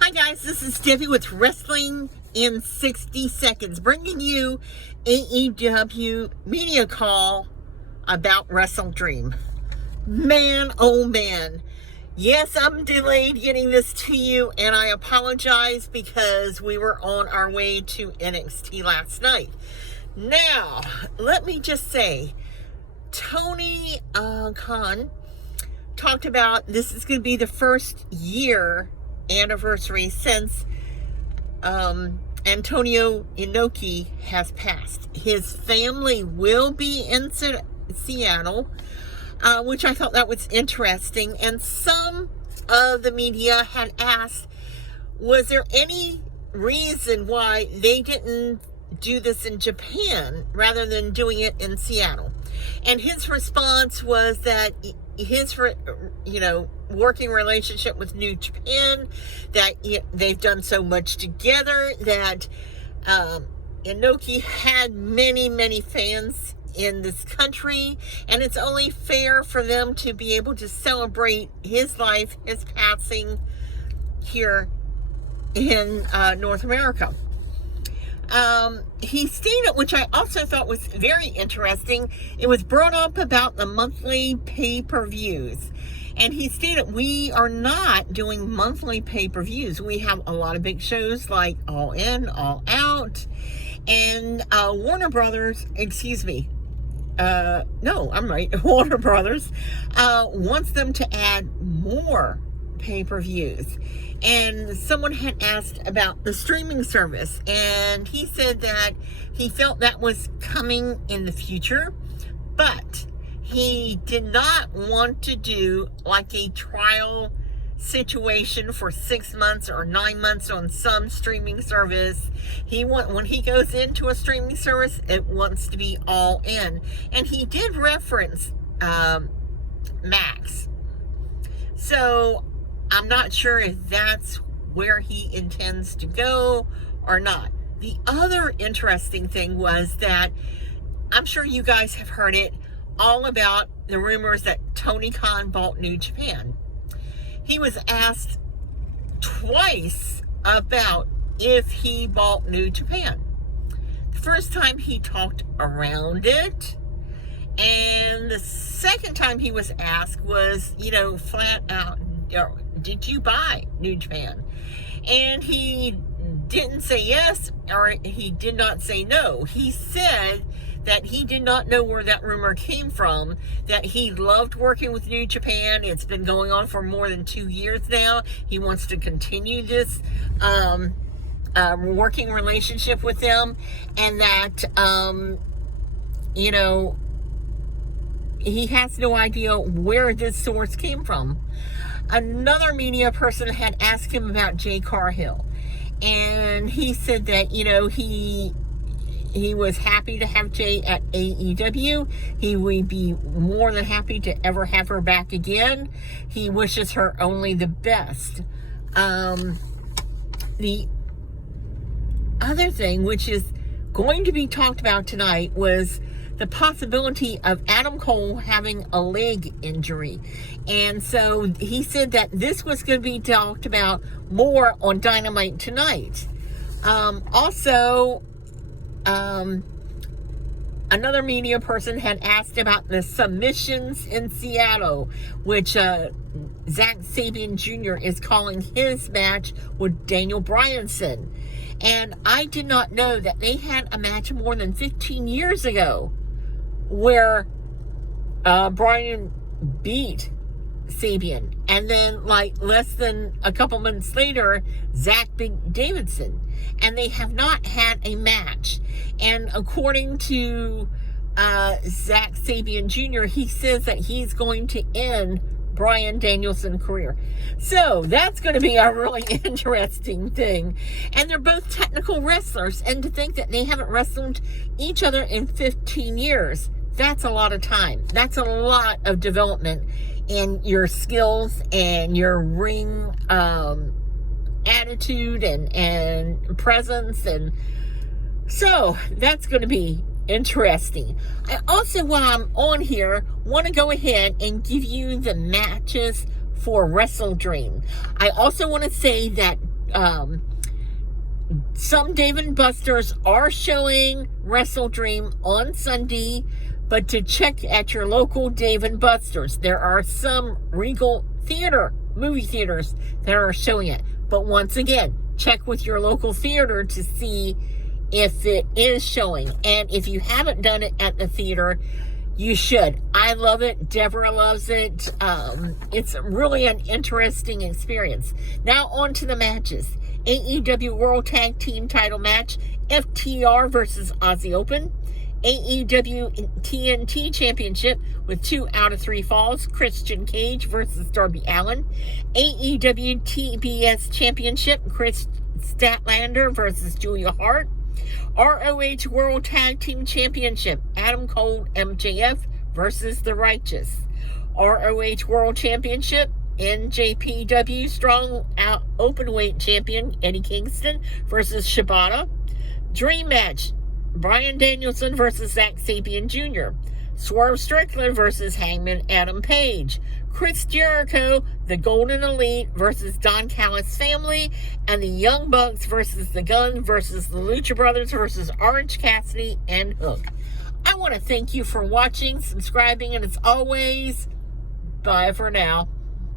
Hi guys, this is Debbie with Wrestling in 60 Seconds, bringing you AEW media call about Wrestle Dream. Man, oh man. Yes, I'm delayed getting this to you, and I apologize because we were on our way to NXT last night. Now, let me just say, Tony Khan talked about this is going to be the first year anniversary since Antonio Inoki has passed. His family will be in Seattle, which I thought that was interesting. And some of the media had asked, was there any reason why they didn't do this in Japan rather than doing it in Seattle? And his response was that his, working relationship with New Japan, that they've done so much together, that Inoki had many, many fans in this country, and it's only fair for them to be able to celebrate his life, his passing here in North America. He stated, which I also thought was very interesting, it was brought up about the monthly pay-per-views. And he stated, we are not doing monthly pay-per-views. We have a lot of big shows like All In, All Out. And Warner Brothers wants them to add more pay-per-views. And someone had asked about the streaming service, and he said that he felt that was coming in the future, but he did not want to do like a trial situation for 6 months or 9 months on some streaming service. When he goes into a streaming service, it wants to be all in. And he did reference Max. So I'm not sure if that's where he intends to go or not. The other interesting thing was that I'm sure you guys have heard it all about the rumors that Tony Khan bought New Japan. He was asked twice about if he bought New Japan. The first time he talked around it, and the second time he was asked was, flat out, did you buy New Japan? And he didn't say yes, or he did not say no. He said that he did not know where that rumor came from, that he loved working with New Japan. It's been going on for more than 2 years now. He wants to continue this working relationship with them, and that, he has no idea where this source came from. Another media person had asked him about Jay Cargill, and he said that, he was happy to have Jay at AEW. He would be more than happy to ever have her back again. He wishes her only the best. The other thing, which is going to be talked about tonight, was the possibility of Adam Cole having a leg injury. And so he said that this was going to be talked about more on Dynamite tonight. Another media person had asked about the submissions in Seattle, which Zack Sabian Jr. is calling his match with Daniel Bryanson. And I did not know that they had a match more than 15 years ago where Bryan beat Sabian, and then less than a couple months later, Zach beat Davidson, and they have not had a match. And according to Zack Sabian Jr., he says that he's going to end Bryan Danielson's career. So that's going to be a really interesting thing. And they're both technical wrestlers, and to think that they haven't wrestled each other in 15 years, that's a lot of time. That's a lot of development in your skills and your ring attitude and presence. And so that's going to be interesting. I also, while I'm on here, want to go ahead and give you the matches for Wrestle Dream. I also want to say that Some Dave & Buster's are showing Wrestle Dream on Sunday, but to check at your local Dave & Buster's. There are some Regal movie theaters that are showing it. But once again, check with your local theater to see if it is showing. And if you haven't done it at the theater, you should. I love it. Deborah loves it. It's really an interesting experience. Now on to the matches. AEW World Tag Team title match, FTR versus Aussie Open. AEW TNT Championship with 2 out of 3 falls, Christian Cage versus Darby Allin. AEW TBS Championship, Chris Statlander versus Julia Hart. ROH World Tag Team Championship, Adam Cole MJF versus The Righteous. ROH World Championship, NJPW Strong Openweight Champion Eddie Kingston versus Shibata. Dream match, Bryan Danielson versus Zack Sabian Jr. Swerve Strickland versus Hangman Adam Page. Chris Jericho, the Golden Elite versus Don Callis family. And the Young Bucks versus the Gun versus the Lucha Brothers versus Orange Cassidy and Hook. I want to thank you for watching, subscribing, and as always, bye for now.